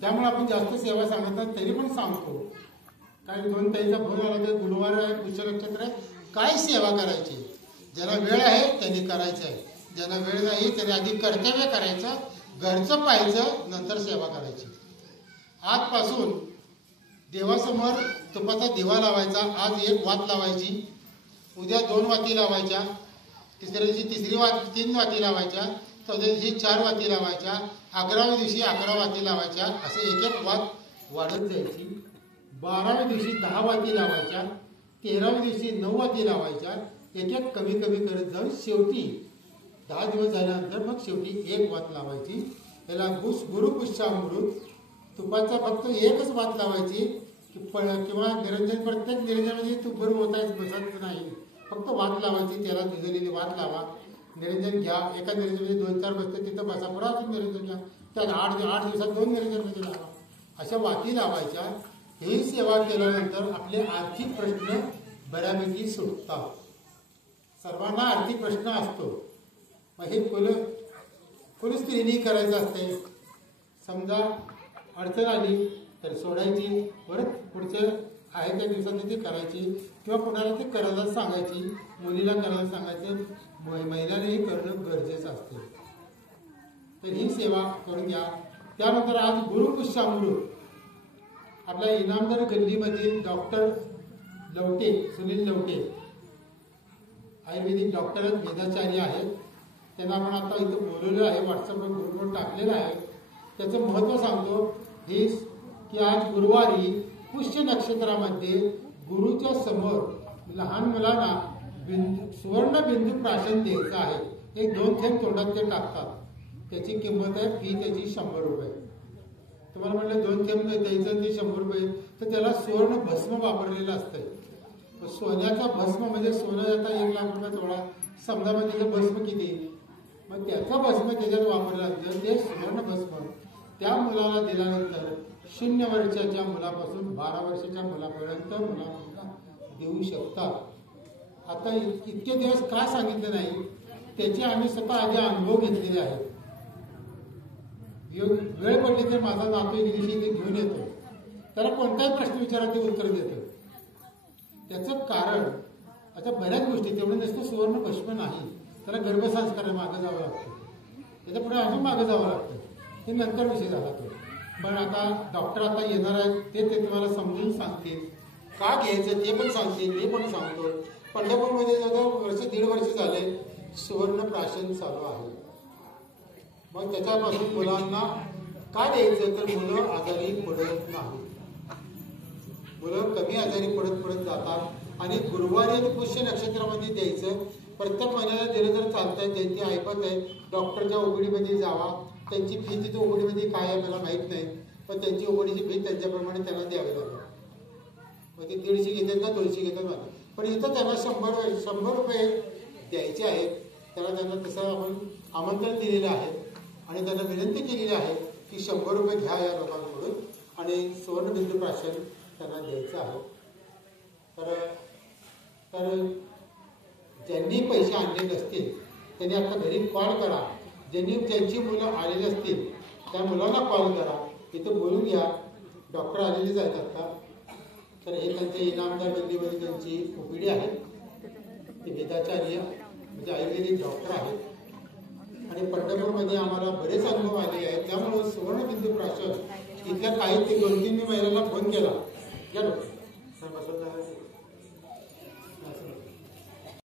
त्यामुळे आपण जास्त सेवा सांगत नाही, तरी पण सांगतो. काही 2 ताईचा फोन आला तर गुरुवार आहे, पुष्य नक्षत्र आहे, काय सेवा करायची. ज्याला वेळ आहे त्यांनी करायचं आहे, ज्याला वेळ नाही त्यांनी आधी कर्तव्य करायचं, घरचं पाहायचं, नंतर सेवा करायची. आजपासून देवासमोर तुपाचा दिवा लावायचा. आज 1 वात लावायची, उद्या 2 वाती लावायच्या, तिसऱ्या दिवशी 3 वाती लावायच्या, चौथ्या दिवशी 4 वाती लावायच्या, 11व्या दिवशी 11 वाती लावायच्या. असं 1-1 वात वाढत जायची. 12व्या दिवशी 10 वाती लावायच्या, 13व्या दिवशी 9 वाती लावायच्या. 1-1 कमी कमी करत जाऊन शेवटी 10 दिवस झाल्यानंतर मग शेवटी 1 वात लावायची. त्याला गुरुपुष्यामृत तुपाचा फक्त 1च वात लावायची किंवा निरंजन. प्रत्येक निरंजनामध्ये तूप भरून होताच बसत नाही, फक्त वात लावायची. त्याला भिजलेली वात लावा, निरंजन घ्या. एका निरंजनमध्ये 2-4 बसते, तिथं बसा, परत निरंजन घ्या. त्यात 8 दिवसात 2 निरंजनमध्ये लावा. अशा वाती लावायच्या. ही सेवा केल्यानंतर आपले आर्थिक प्रश्न बऱ्यापैकी सुटतात. सर्वांना आर्थिक प्रश्न असतो, मग हे कुल स्त्रीनी करायचं असते. समजा अडचण आली तर सोडायची, परत पुढचं आहे त्या दिवसात ती करायची, किंवा कोणाला ते करायला सांगायची, मुलीला करायला सांगायचं, महिलांनाही करणं गरजेचं असते. तर ही सेवा करून घ्या. त्यानंतर आज गुरुपुष्यामृत आपल्या इनामदार गल्लीमधील डॉक्टर लवटे, सुनील लवटे, आयुर्वेदिक डॉक्टर वेदाचार्य आहेत. त्यांना आपण आता इथं बोलवलं आहे, व्हॉट्सअपवर ग्रुपवर टाकलेलं आहे. त्याचं महत्त्व सांगतो. हे की आज गुरुवारी पुष्य नक्षत्रामध्ये गुरुच्या समोर लहान मुलांना सुवर्ण बिंदू प्राशन द्यायचं आहे. 1-2 थेंब तोंडात ते टाकतात. त्याची किंमत आहे, फी त्याची 100 रुपये. तुम्हाला म्हटलं 2 थेंब द्यायचं ते 100 रुपये, तर त्याला सुवर्ण भस्म वापरलेलं असतंय. सोन्याचा भस्म म्हणजे सोनं आता 1 लाख रुपये तोडा, समजा मग त्याचं भस्म किती, मग त्याचा भस्म त्याच्यात वापरल्यानंतर ते सुवर्ण भस्म त्या मुलाला दिल्यानंतर 0 वर्षाच्या मुलापासून 12 वर्षाच्या मुलापर्यंत मुलांना देऊ शकतात. आता इतके दिवस का सांगितले नाही, त्याचे आम्ही स्वतः आधी अनुभव घेतलेले आहेत. वेळ पडली तर माझा नातू एक दिवशी ते घेऊन येतो, त्याला कोणताही प्रश्न विचारा ते उत्तर देतो. त्याचं कारण आता बऱ्याच गोष्टी, तेवढं नुसतं सुवर्ण भस्म नाही, त्याला गर्भसंस्कार मागं जावं लागतं, त्याच्या पुढे अजून मागं जावं लागतं, ते नंतर विषय झाला तो. पण आता डॉक्टर आता येणार आहेत, ते तुम्हाला समजून सांगतील, का घ्यायचं ते पण सांगतील, मी पण सांगतो. पंढरपूरमध्ये जवळ 1.5 वर्ष झाले सुवर्ण प्राशन चालू आहे. मग त्याच्यापासून मुलांना का द्यायचं, तर मुलं आजारी पडत नाही, मुलं कमी आजारी पडत जातात. आणि गुरुवारी आणि पुष्य नक्षत्रामध्ये द्यायचं. प्रत्येक महिन्याला दिलं तर चालतंय, ज्यांची ऐपत आहे डॉक्टरच्या ओपीडीमध्ये जावा. त्यांची फी तिथं ओपीडीमध्ये काय आहे मला माहीत नाही, पण त्यांची ओपीडीची फी त्यांच्याप्रमाणे त्यांना द्यावी लागेल. मग ते 150 घेतात का 200 घेतात मला, पण इथं त्यांना 100 रुपये द्यायचे आहेत. त्यांना तसं आपण आमंत्रण दिलेलं आहे आणि त्यांना विनंती केलेली आहे की 100 रुपये घ्या या लोकांकडून आणि सुवर्णबिंदू प्राशन त्यांना द्यायचं आहे. तर ज्यांनी पैसे आणले नसतील त्यांनी आता घरी कॉल करा. ज्यांची मुलं आलेली असतील त्या मुलांना कॉल करा, इथं बोलून घ्या. डॉक्टर आलेलेच आहेत आता. तर हे त्यांच्या इनामदार गल्लीमध्ये त्यांची ओपीडी आहे. ते वेदाचार्य म्हणजे आयुर्वेदिक डॉक्टर आहेत. आणि पंढरपूरमध्ये आम्हाला बरेच अनुभव आले आहेत. त्यामुळे सुवर्णबिंदू प्राशन इथल्या काही ते 2-3 महिन्याला फोन केला. या डॉक्टर